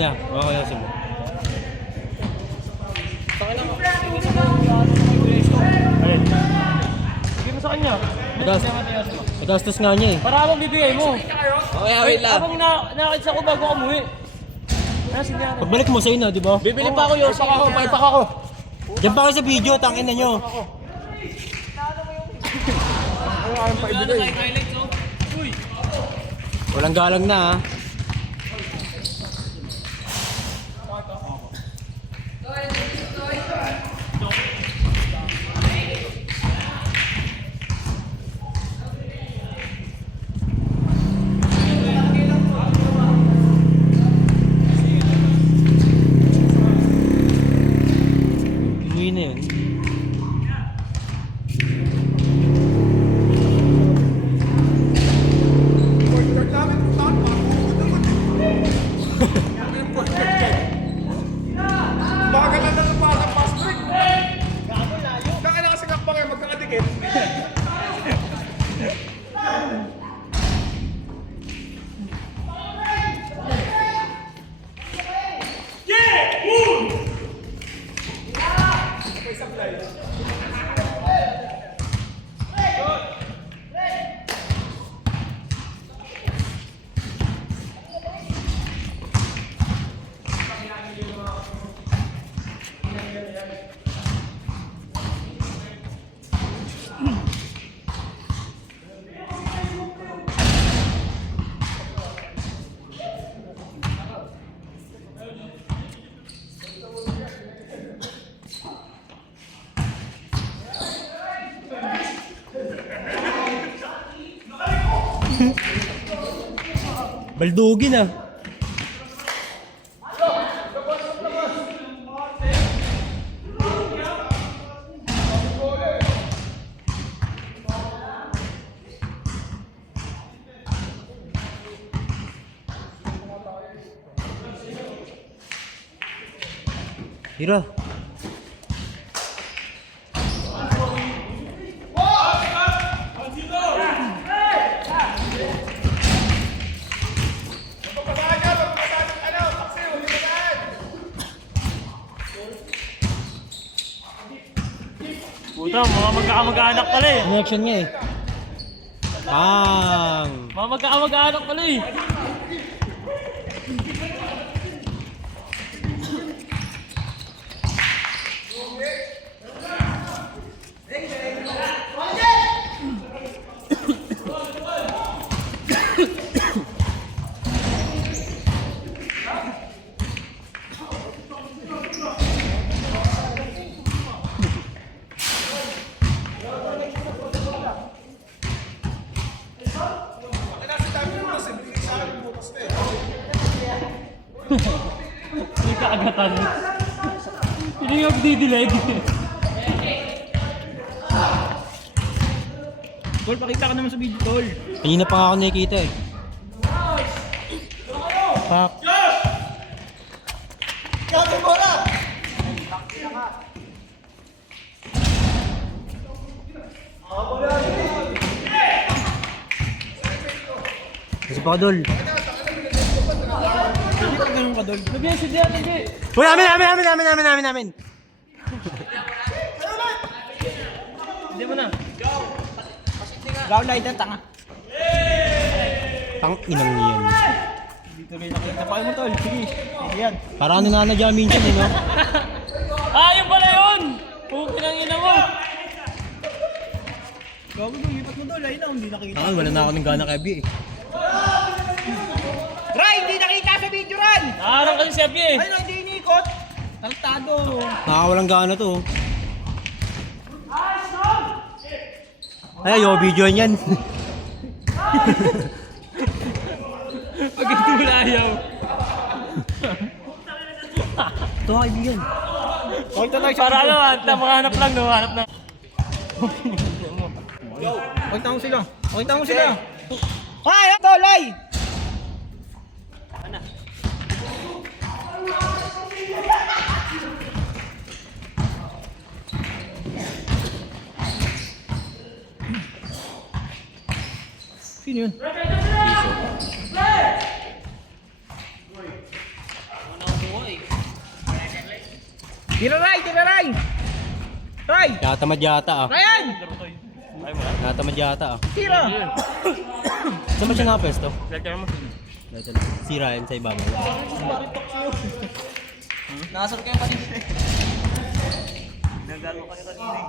niya. Makakayasin mo. Alin? Sige mo sa kanya. Magastos nga niya eh. Para habang bibigay mo. Okay, wait lang. Habang nakakita ko bago ka umuwi. Sige natin. Pagbalik mo sa'yo na, di ba? Bibili pa ako yun. Paipak ako. Diyan pa kayo sa video, tangin na nyo. Walang galang na ha. Umuwi na yun. Baka lang na pa sa fast break. Baka na kasi pa kayo magkakadikit. Baldugin ah. Tira. Puta, mga magkakamag-anak pala eh. Connection nga eh. Bang! Mga magkakamag-anak pala eh. Hindi ka agatan. Hindi nga didileg. Tol, pakita ka naman sa video, Tol. Kanina pa nga ako nakikita eh. Pak. Kasi pa Dol. Sabihan, sabihan, hindi. Uy, amin. Hindi mo na. Ground light na tanga. Tang inang yan. Dito rin nakita pa mo, Tol. Sige. Sige yan. Para ano na dyan minsan eh no? Ah, yun pala yun! Pukin ang ina mo. Gago nung lipat mo, Tol. Ayun na, hindi nakita. Tangan, wala na ako ng gana kay Abby eh. Ray, hindi nakita sa video, Ray! Naharang kasi si Abby eh. Ayun na, hindi inikot. Tartado. Nakakawalang gana to. Ay, ayaw video yan. Pag ito wala ayaw. Ito nga kaibigan. Pakita lang Para ano, mahanap lang no, hanap na. Pakita mo sila. Pakita mo sila. Ay, Tol, ay! Sino yun? Tira Ray, tira Ray! Ray! Natamad yata ah. Ryan! Natamad yata ah. Tira! Saan ba siya nakapesto? Lagyan mo. Si Ryan sa ibabaw. Nakasar kayo kanina eh. Nagagawa kayo kanina eh.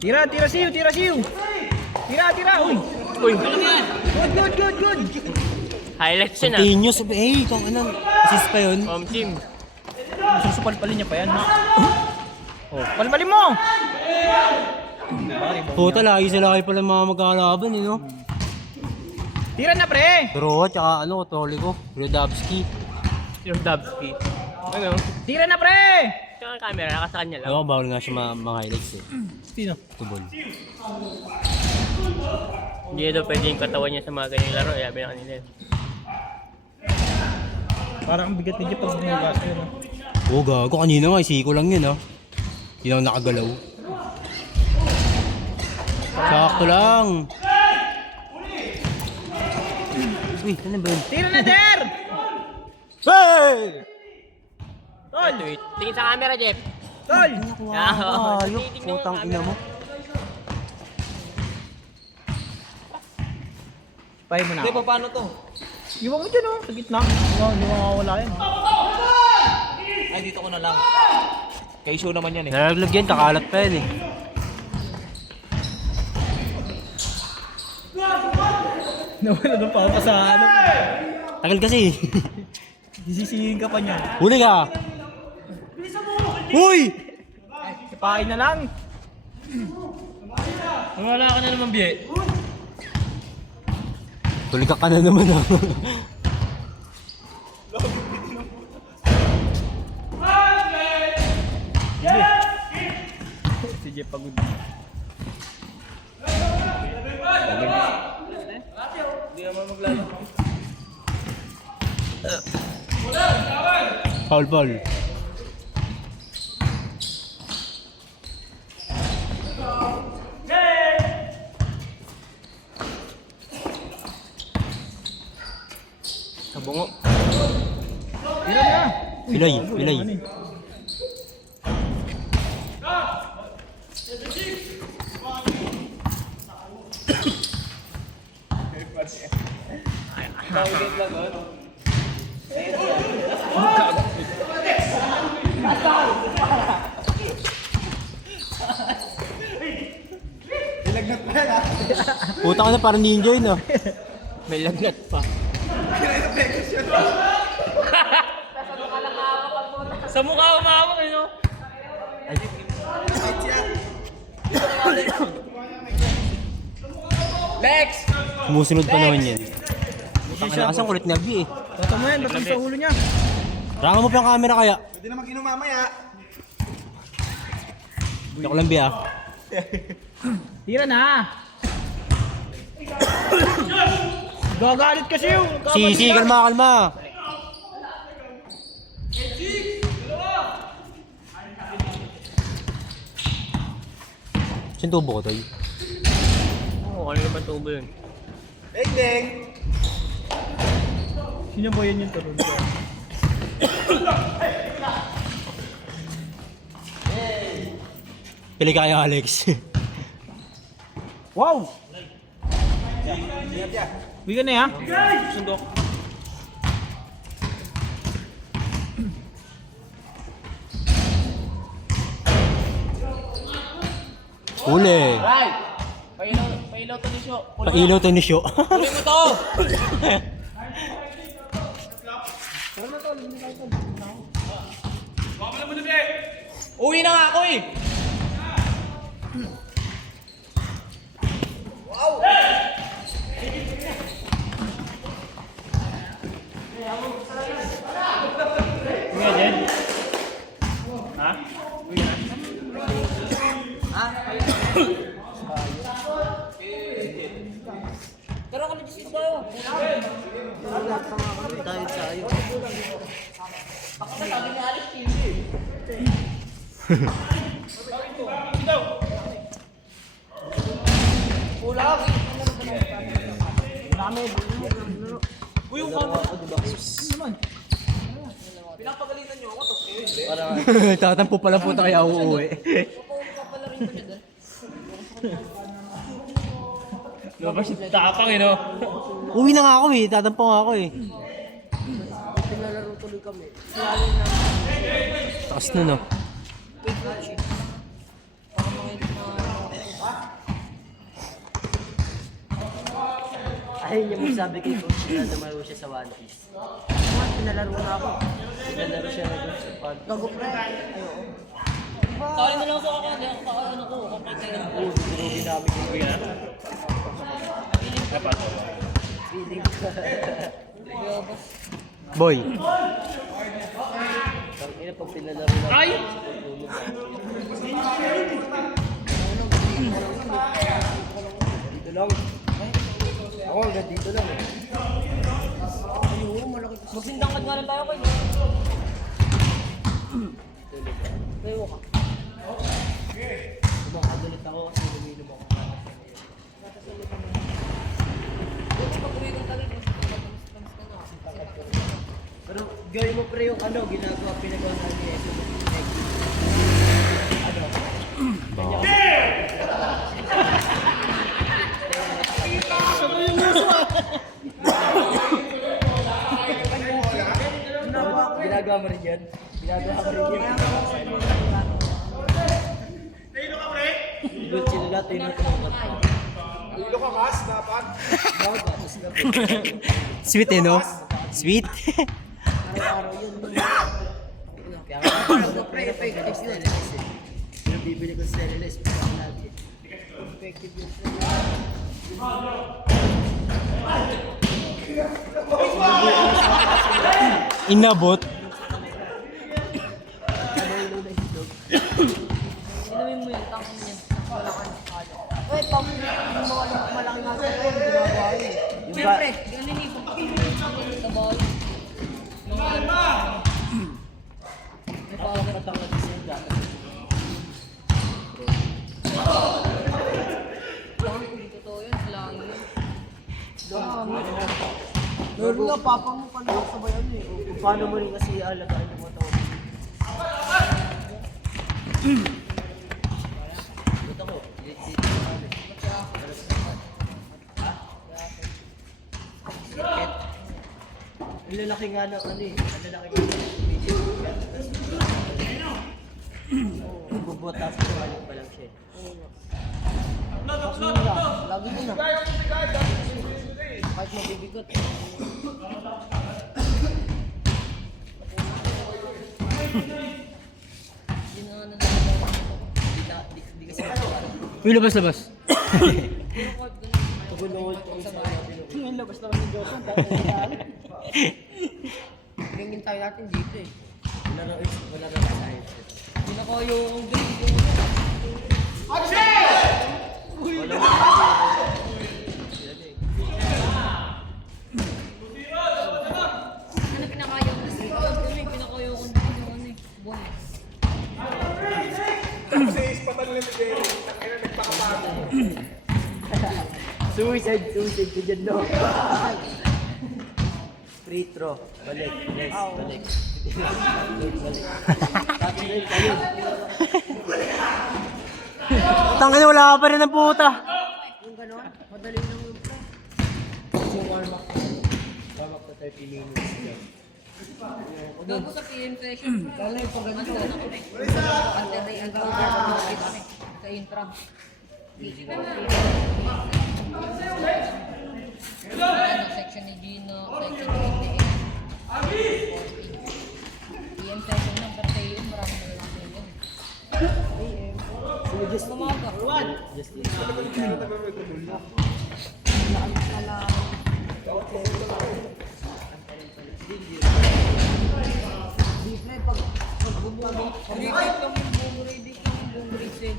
Tira, tira siyo, tira siyo! Tira, tira! Uy! Uy! Good, good, good, good! Highlights yun ah. Continuous. Eh, kung ano. Assist pa yun. Home team. Susupal-palin niya pa yan, ha? Oh, palmalin mo! Puta, lagi sila kayo pala mga magkakalaban eh, no? Tira na, pre! Duro, tsaka ano, Toliko, Rudabski. Yung Dubsky. Ano? Tira na, pre! Tsaka ang camera, naka sa kanya lang. Ako, bawal nga siya mga highlights eh. Sino? Tubol. Hindi na daw pwede yung katawan niya sa mga ganyang laro. Yabi na kanila eh. Parang ang bigat niya pag bumagas yun, ha? Oo, gago. Kanina nga, isiko lang yun, ha? Hindi ako nakagalaw. Sakto lang. Uy, ano ba yun? Tira na, Der! Hey! Tol! Wait, tingin sa camera, Jeff. Tol! Ayok, putang ina mo. Pahay mo na Hindi, ako. paano to? Iwan mo dyan, oh. Sa gitna. Hindi mo makawala yan. Ay, dito ko na lang. Kay show naman yan eh. Nalaglag yan, kakalat pa yan eh. Nawala na pa sa ano. Tagal kasi. Sisisihin ka pa niya. Huli ka. Uy! Pahay na lang. Wala ka na naman, Bie. Huli ka na naman ah. Si Jeff pagod. Foul ball. Kabungo. Tira na. Pilay, pilay. Puta ka na, parang ninja yun ah. May lagnat pa. Sa mukha umawak eh, no? Lex! Sumusunod pa naman yan. Puta ka na, kasi ang kulit na B eh. Tata mo yan, basang sa ulo niya. Rangan mo pa yung camera kaya. Pwede naman inom mamaya. Joke lang B ah. Tira na. Gagalit kasi yun. Si, kalma, kalma. Saan tubo ko, Toy? Oo, ano naman tubo yun? Deng deng! Sino ba yan yung turun ko? Pili kayo, Alex. Wow! Bigyan na ya. Sundok. Huli. Right! Pailaw to ni show. Pailaw to ni show. Huli mo to! Uwi na nga ako eh! Nga, Jen? Ha? Pero ako nag-isip tayo. Uy, yung counter. Pinapagalitan niyo ako, tapos kayo hindi. Tatampo pala po kaya uuwi. Labas yung tapang eh, no? Uwi na nga ako eh. Tatampo nga ako eh. Pinalaro tuloy kami. Takas na no. Ayun yung magsabi kay Coach na lumaro siya sa One Piece. Pinalaro na ako. Pinalaro siya na doon sa pad. Gago pre. Ayoko. Kali mo lang sa akin, hindi ako ano ko, kapag kayo. Oo, dinurugin namin yung kuya. Feeling ka. Boy. Tangina pag pinalaro na. Ay! Dito lang. Ako hanggang dito lang eh. Ayun, malaki. Magsindangkad nga lang tayo kayo. Tayo ka. Kumakagulit ako kasi luminom ako. Pero gawin mo pre yung ano, ginagawa, pinagawa na ni Eso. Ano? Ginagawa mo rin yan? Ginagawa ko rin yan. Nahilo ka, pre? Good chill lahat, yun ang tumakat. Nahilo ka, Mas, dapat. Bakit ba? Tapos na po. Sweet eh no? Sweet. Araw-araw yun. Kaya nga, pre-effective yun. Pero bibili ko sa LLS, pero lagi. Effective yun. Inabot. Inumin mo yun, tangin niya. Wala ka ng kala. Uy, tangin niya. Malaki nga sa yun. Ginagawa yun. Siyempre, ganun eh. Kung sa bawal. May pagkakatang na sa data. Lang, hindi totoo yun. Lang yun. Meron nga, papa mo pala sa bayan eh. Kung paano mo rin kasi alagaan yung mga tao. Ito ko, dito kami. Ang lalaki nga ng ano eh. Ang lalaki nga ng video. Bubutas ko alam pa lang siya. Lagi mo na. Kahit mabibigot. Hindi na ano na. Di kasi nagpapalala. Uy, labas labas. Tugunod ko sa natin. Ngayon labas naman ni Joshua. Tingin tayo natin dito eh. Wala na science. Hindi na kayo yung video. Ano pinakayo ko? Ano pinakayo ko? Ano eh? Boy. Kasi ispatan nila ni Jerry. Tangina, nagpakabago. Suicide ko dyan, no? Free throw. Balik, yes, balik. Balik. Tapos na yun, kayo. Tangin wala ka pa rin ng puta. Yung gano'n, madali lang yung pre. Yung warm up. Warm up na 30 minutes lang. Gago sa PM session. Lalo yung pag ganito. Antay ang gawin sa intra. Ano, section ni Gino, section ni PM session ng Perteo, marami na lang yun. So, just Umaga. Just Di pre, pag bumubong, repeat lang yung bumo, repeat lang yung bumo, grade 7.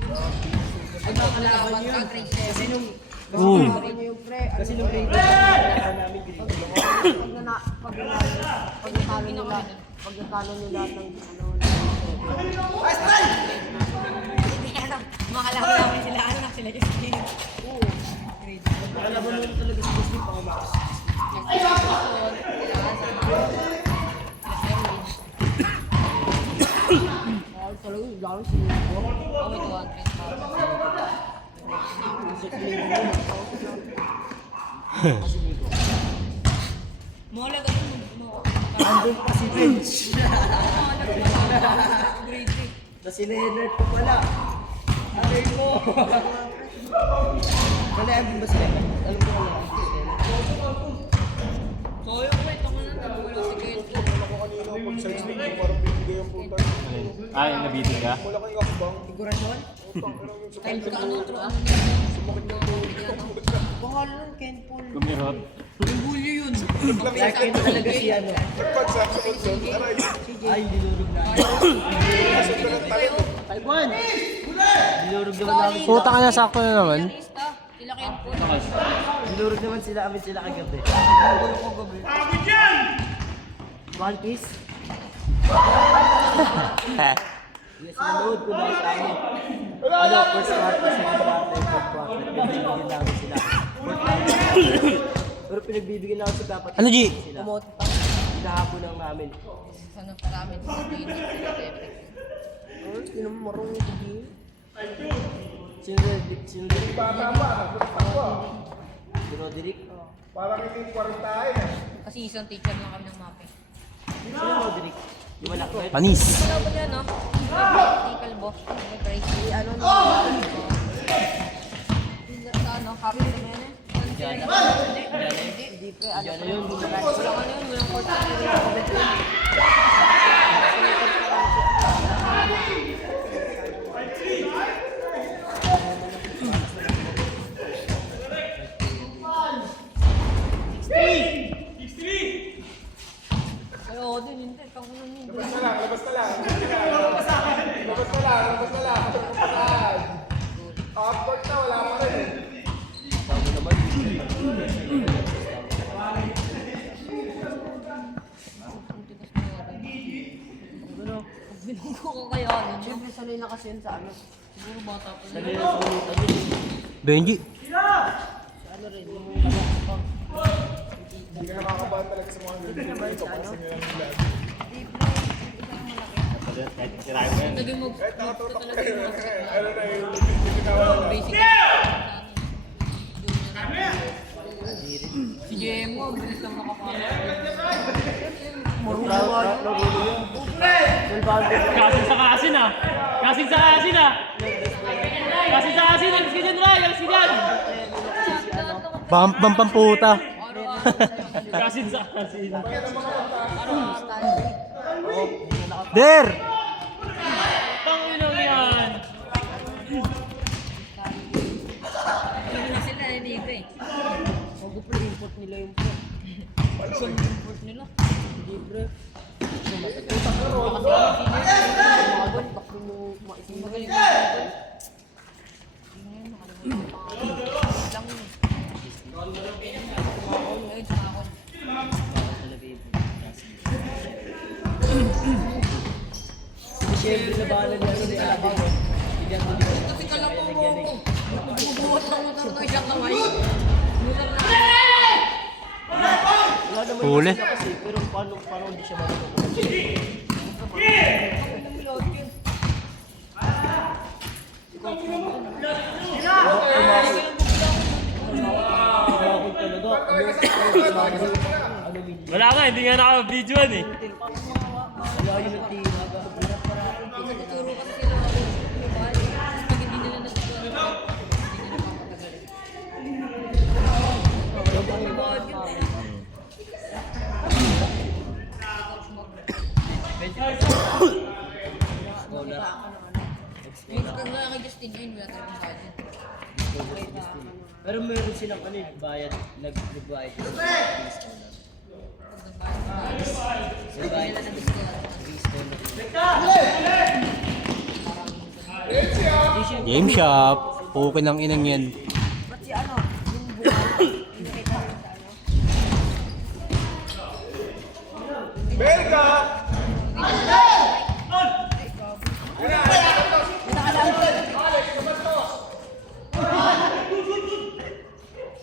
Ay, makakalaban ka, grade 7. Uy. Kasi nung grade 8, kailangan namin grade 8. Pag natalo nyo lahat ng ano, makalaban namin sila, ano na sila, just grade. Kalaban mo talaga sa Disney pang umakas. Talaga yung lalo sinipo. Oh, may 200,000. Mahalaga yun. Andun pa si Bench. Grade 3. Na si Leonard pa pala. Alay mo. Kalayan mo ba si Leonard? Alam ko wala. So, yung kwento ko na wala si Kento. Pag-search link ko, parang bibigay yung puta. Ay, nabitin ka? Wala kang ikakabang. Figurasyon? Times ka ano, true ano Pangalan ng Ken Paul. Gumirot. yung bulyo yun. Kaya Ken talaga si ano. Nagpagsak sa konsol. Aray. Ay, dinurog na. Nasaan ka ng tayo? Taiwan! Dinurog naman namin. Puta ka na, sakto na naman. Lista. Sila Kento. Dinurog naman sila amin sila kagabi. One Piece? Yes, nanood ko na sa amin. Ano, first part, second part, and third part. Pinagbibigyan namin sila. Pero pinagbibigyan namin sa dapat. Ano, G? Sila. Hinahabol lang namin. Sana pa namin sa training. Hindi naman marunong ito, G. Sino Roderick? Si Roderick? Parang hindi 40 eh. Kasi isang teacher lang kami ng mapping. Sino Roderick? Yung malakbet? Panis. Wala ba yan, no? Technical boss. May crazy. Ano na? Ano? Happy na yan eh? Hindi pre. Ano Diyan na yun. Walang ano yun. Walang court. Ay, oo din. Hindi. Tangunan yun. Labas na lang, labas na lang. Labas na lang, labas na lang. Outboard na, wala pa rin. Bago naman. Binungko ko kaya ano. Siyempre, sanay na kasi yun sa ano. Siguro bata pa rin. Sanay na sa minuto yun. Benji. Ano rin, yung ano, Hindi ka nakakabahan talaga sa mga ganito. Ito kasi nila ng lahat. Naging mag... Kahit nakatutok kayo, ano na yung bibitawa na. Basic. Si Jemo, bilis lang makapala. Kasin sa kasin ah! Kasin sa kasin ah! Kasin sa kasin! Alis ka dyan, Ray! Alis ka dyan! Pamputa. Kasin sa kasin. Der! Panginang yan! Hindi na sila dito eh. Bago pre, import nila yung pro. Isang import nila. Hindi pre. Magaling. Siyempre, labanan niya rin sa atin. Bigyan ko dito. Kasi kalabaw mo ako. Magbubuhat ng motor ng isang kamay. Motor na. Wala naman Huli. yung sila kasi, pero paano hindi siya marunong? Tumawag talaga. Ano video? Wala nga, hindi nga naka-videoan eh. Wala yun ang tinaga. Tuturo kasi sila ako. Pag hindi nila natutunan. Hindi nila makakagaling. Kung nga kay Justin yun, wala tayong budget. Pero meron silang ano yung bayad, nagbayad yung Nagbayad na discount. Game shop. Pukin ng inang yan. Ba't si ano? Yung buwan? Nakita mo sa ano? Belga!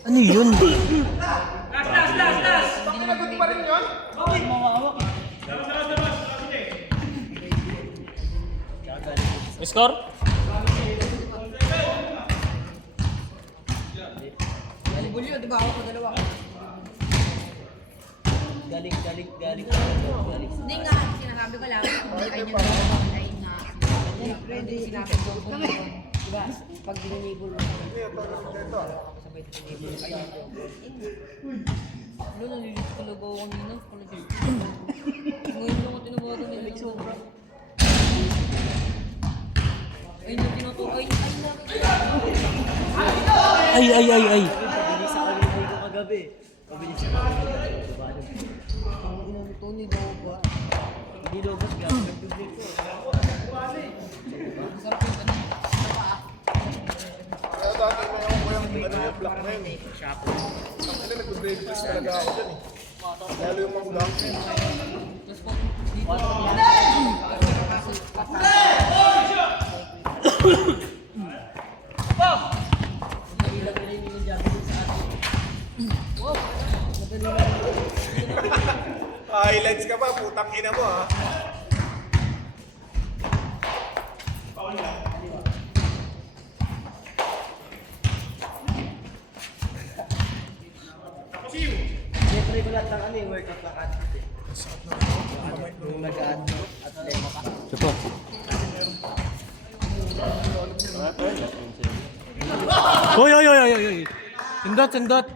Ano yun? Last! Score? Bulyo, di ba ako pa dalawa? Galing. Hindi nga, sinasabi ko lang. Ay niya ay nga. Siyempre, hindi sinabi ko. Diba? Pag dinanibol mo. Sabay dinanibol. Ayun. Ano, nalilito ko lang ako kanina. Ngayon lang ako tinawagan nila. Sobra. Ay, na tinatawag. Ay. Pabilis ako nito ko kagabi. Pabilis ako nito. Tony daw ba? Hindi lobos ka. Nag-dublik ko. Kaya dati na yung black na yun eh. Ano, nag-break press talaga ako dyan eh. Lalo yung mangga. Highlights ka ba? Putang ina mo ha. Siyempre ko lahat ng ano eh, workout na kat. Yung nag-athlete. Supo. Uy. Sundot.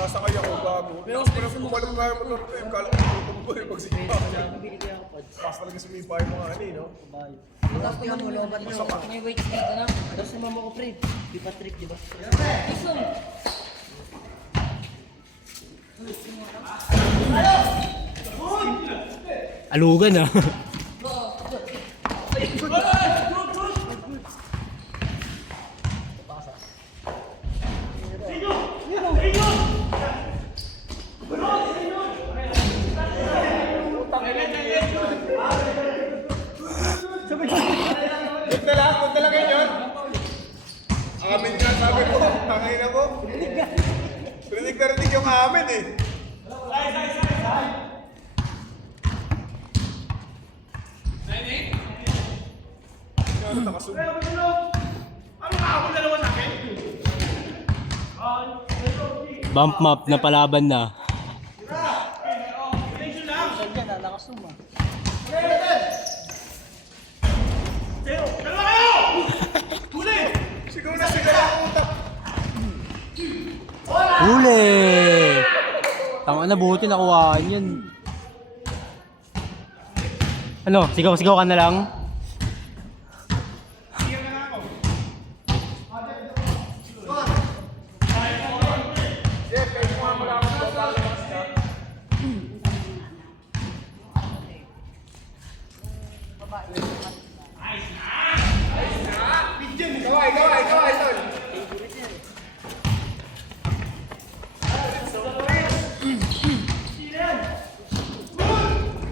Sasakay ako gago. Pero kumalang kaya mo lang ito. Kala ko tutubo yung pagsipa. Bili ko yung pods. Pas talaga sumipa yung mga ano eh, no? Tapos naman mo, lobat mo. May weights dito na. Tapos naman mo ko pre. Di pa trick, di ba? Isang. Alugan ah. Huwag na lang yun. Amin yan, sabi ko. Tangay na mo. Rinig na rinig yung amin eh. Ano nakasunod? Bump map na palaban na. Siguro na ang utak. Huli! Tama na, buti nakuhaan yan. Ano, sigaw ka na lang? Kaway, tol.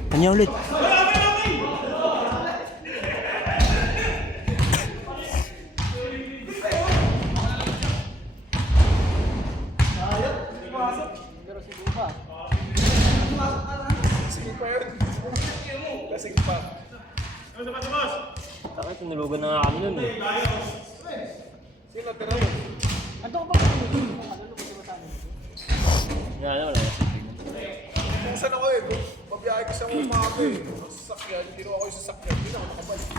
Kanya ulit. Sige pa yun. Lasing pa. Takay, tinulugan na nga kami nun eh. Sino tira mo? Wala. Kung saan ako eh, mabiyahe ko sa umaga eh. Sasakyan, hindi naman ako yung sasakyan. Hindi na ako nakabalik.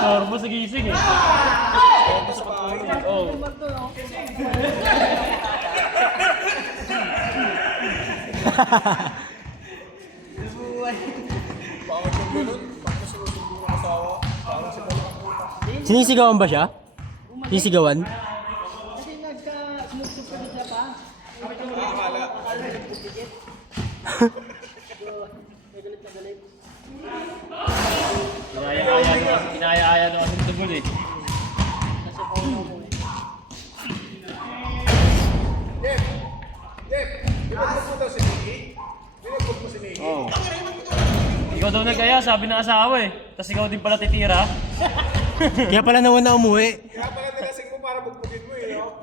Storbo sa gising eh. Oo. Bakit yung ganun? Bakit sinusundo ng asawa? Parang si Balang puta. Sinisigawan ba siya? Sinisigawan? Kasi nagka-sumugtog ka siya pa. Nakakala. Inaya-aya na kami tugol eh. Dep, binagpag mo daw si Nicky? Binagpag mo si Nicky? Oo. Ikaw daw Tumboy kaya, sabi ng asawa eh. Tapos ikaw din pala titira. Kaya pala naman na umuwi. Kaya pala nilasing mo para bugbugin mo eh, no?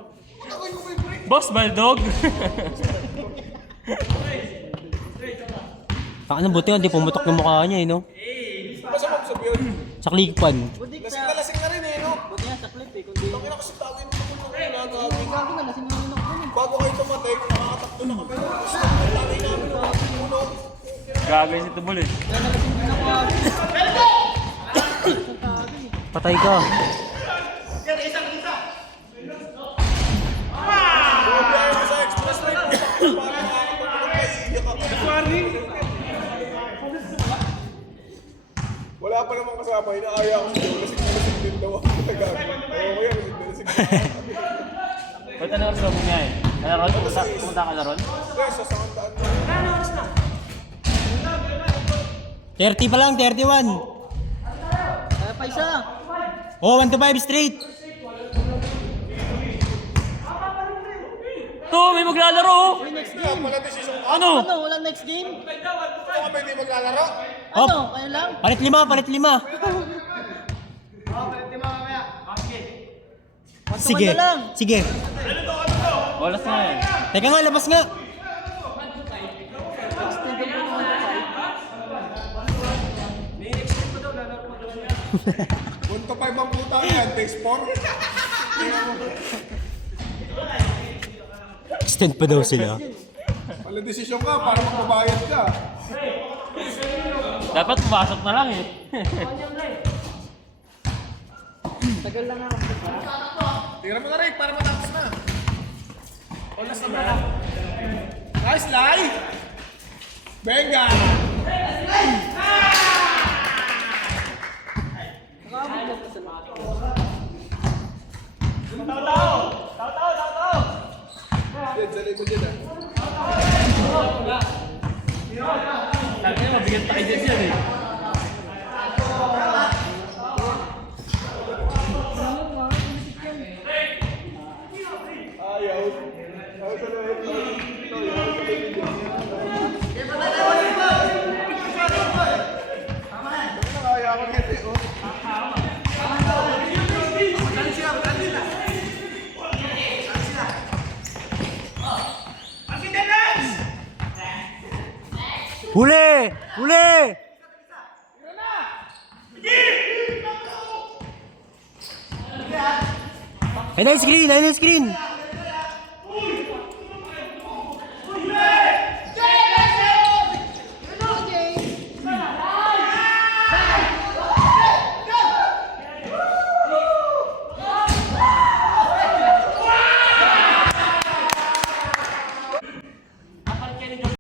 Boss, Baldog. Baka nang buti, hindi pumutok yung mukha niya, no? Masama ko sabi yun. Sa clickpan. Lasing na rin eh, no? Buti nga sa clip eh. Kundi Tangina kasi tawin mo naman ng ginagawa. gago na lasing naman ako nun. Bago kayo tumatek, nakakatakto na kami. Gusto ko yung tawin namin ng uno. Gagay si Tubol eh. Kaya nalasing din ako agad. Patay ka. Bumabiyahe mo sa expressway. Para makakapagpapag kayo, iiyak ako. Wala pa namang kasama, inaaya ako siya. Lasing din daw ako. Oo, kaya lasing na lasing. Ba't ano oras ba bumiyahe? Laron? Pumunta ka Laron? Kaya sa sangandaan mo. 30 pa lang, 31. Kaya pa isa. Oh, 1 to 5 straight. To, may maglalaro oh! Kaya pala desisyon ka. Ano? Ano? Walang next game? Ano kami hindi maglalaro? Ano? Kayo lang? Palit 5, palit 5. Sige, na lang. sige. Oras na yan. Teka nga, labas nga. Punto 5 ang puta yan, takes 4. Extend pa daw sila. Pala desisyon ka para magbabayad ka. Dapat pumasok na lang eh. Tagal lang ako. Tira mo na rin para matapos na. Olas na ba? Nice lie! Benga! Dyan, sa likod dyan ah. Sabi niya, mabigat pa kayo dyan eh. Ayaw. Ayaw sa likod. Ayaw ko ngiti, oh. Huli! Huli! Ayun na yung screen! Ayun na yung screen!